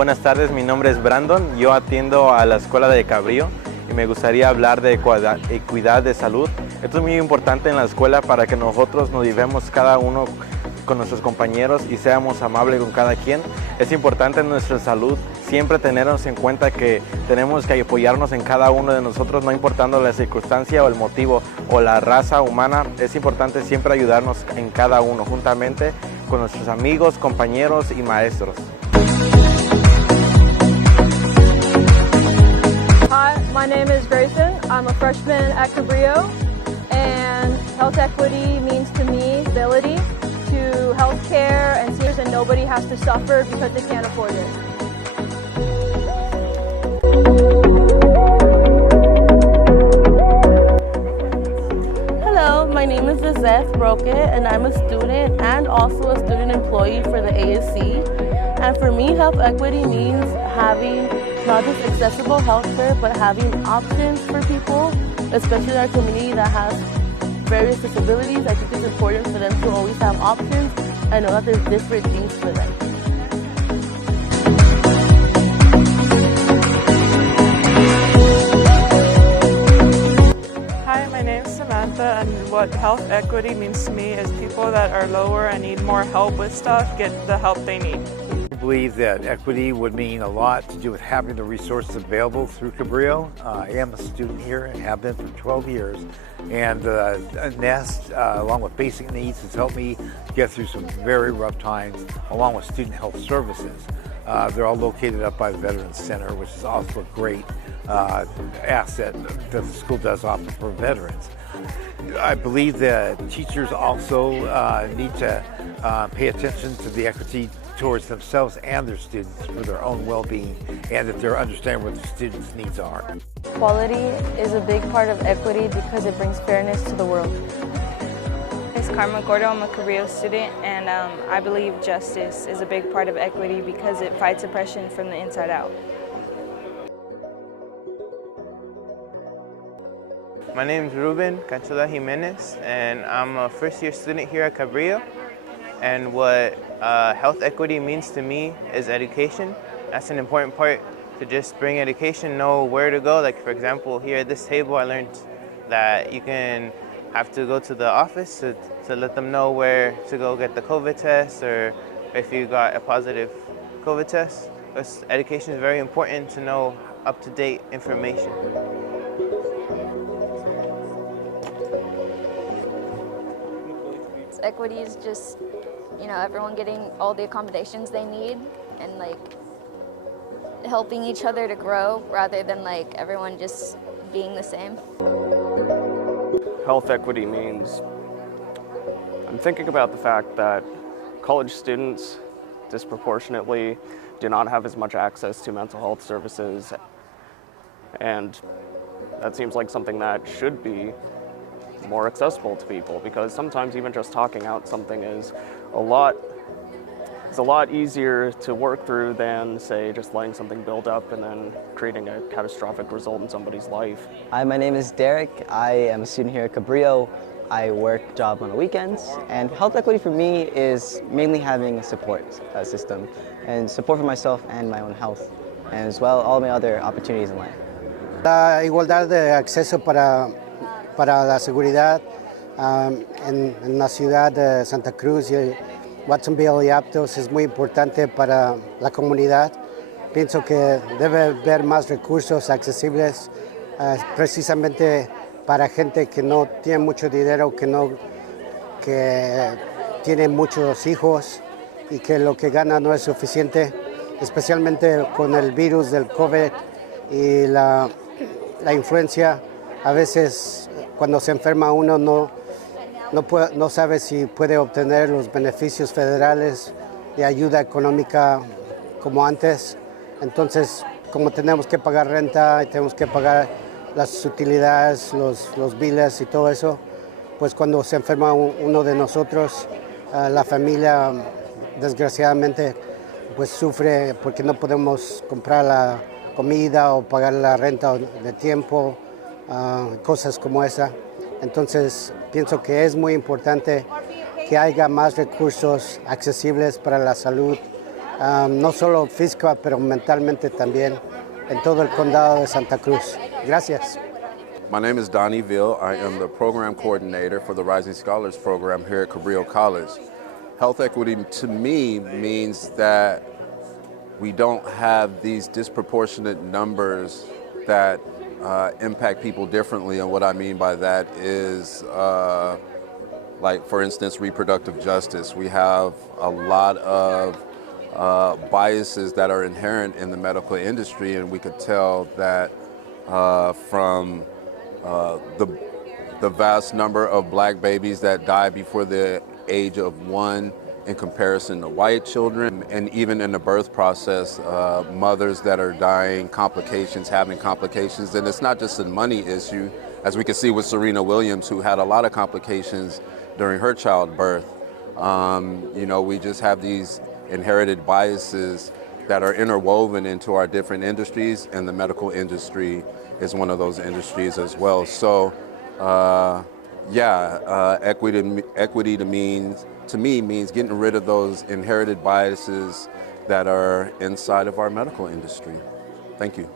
buenas tardes. Mi nombre es Brandon. Yo atiendo a la escuela de Cabrillo y me gustaría hablar de equidad de salud. Esto es muy importante en la escuela para que nosotros nos llevemos cada uno con nuestros compañeros y seamos amables con cada quien. Es importante en nuestra salud siempre tenernos en cuenta que tenemos que apoyarnos en cada uno de nosotros, no importando la circunstancia o el motivo o la raza humana. Es importante siempre ayudarnos en cada uno, juntamente con nuestros amigos, compañeros y maestros. Hi, my name is Grayson. I'm a freshman at Cabrillo, and health equity means to me ability to health care and seniors, and nobody has to suffer because they can't afford it. Hello, my name is Lizeth Brockett, and I'm a student and also a student employee for the ASC. And for me, health equity means having not just accessible healthcare, but having options for people, especially in our community that has various disabilities. I think it's important for them to always have options and know that there's different things for them. Hi, my name is Samantha, and what health equity means to me is people that are lower and need more help with stuff get the help they need. I believe that equity would mean a lot to do with having the resources available through Cabrillo. I am a student here and have been for 12 years, and NEST, along with Basic Needs, has helped me get through some very rough times, along with Student Health Services. They're all located up by the Veterans Center, which is also a great asset that the school does offer for veterans. I believe that teachers also need to pay attention to the equity towards themselves and their students for their own well-being, and that they're understanding what the students' needs are. Quality is a big part of equity because it brings fairness to the world. It's Karma Gordo. I'm a Cabrillo student, and I believe justice is a big part of equity because it fights oppression from the inside out. My name is Ruben Canchola Jimenez, and I'm a first-year student here at Cabrillo. And what health equity means to me is education. That's an important part, to just bring education, know where to go. Like, for example, here at this table, I learned that you can have to go to the office to let them know where to go get the COVID test, or if you got a positive COVID test. Because education is very important to know up-to-date information. Equity is just, everyone getting all the accommodations they need and helping each other to grow rather than everyone just being the same. Health equity means I'm thinking about the fact that college students disproportionately do not have as much access to mental health services, and that seems like something that should be more accessible to people, because sometimes even just talking out something is a lot easier to work through than, say, just letting something build up and then creating a catastrophic result in somebody's life. Hi, my name is Derek. I am a student here at Cabrillo. I work job on the weekends, and health equity for me is mainly having a support system and support for myself and my own health, and as well all my other opportunities in life. La igualdad de acceso para la seguridad en la ciudad de Santa Cruz y Watsonville y Aptos es muy importante para la comunidad. Pienso que debe haber más recursos accesibles precisamente para gente que no tiene mucho dinero, que tiene muchos hijos y que lo que gana no es suficiente, especialmente con el virus del COVID y la influencia. A veces cuando se enferma uno no sabe si puede obtener los beneficios federales de ayuda económica como antes. Entonces, como tenemos que pagar renta y tenemos que pagar las utilidades, los biles y todo eso, pues cuando se enferma uno de nosotros, la familia desgraciadamente pues sufre porque no podemos comprar la comida o pagar la renta de tiempo, cosas como esa. Entonces pienso que es muy importante que haya más recursos accesibles para la salud no solo física, pero mentalmente también, en todo el condado de Santa Cruz. Gracias. My name is Donnie Ville. I am the program coordinator for the Rising Scholars Program here at Cabrillo College. Health equity to me means that we don't have these disproportionate numbers that impact people differently. And what I mean by that is, like, for instance, reproductive justice. We have a lot of biases that are inherent in the medical industry, and we could tell that from the vast number of black babies that die before the age of 1 in comparison to white children, and even in the birth process, mothers that are dying, having complications, and it's not just a money issue, as we can see with Serena Williams, who had a lot of complications during her childbirth. You know, we just have these inherited biases that are interwoven into our different industries, and the medical industry is one of those industries as well. So, equity to me means getting rid of those inherited biases that are inside of our medical industry. Thank you.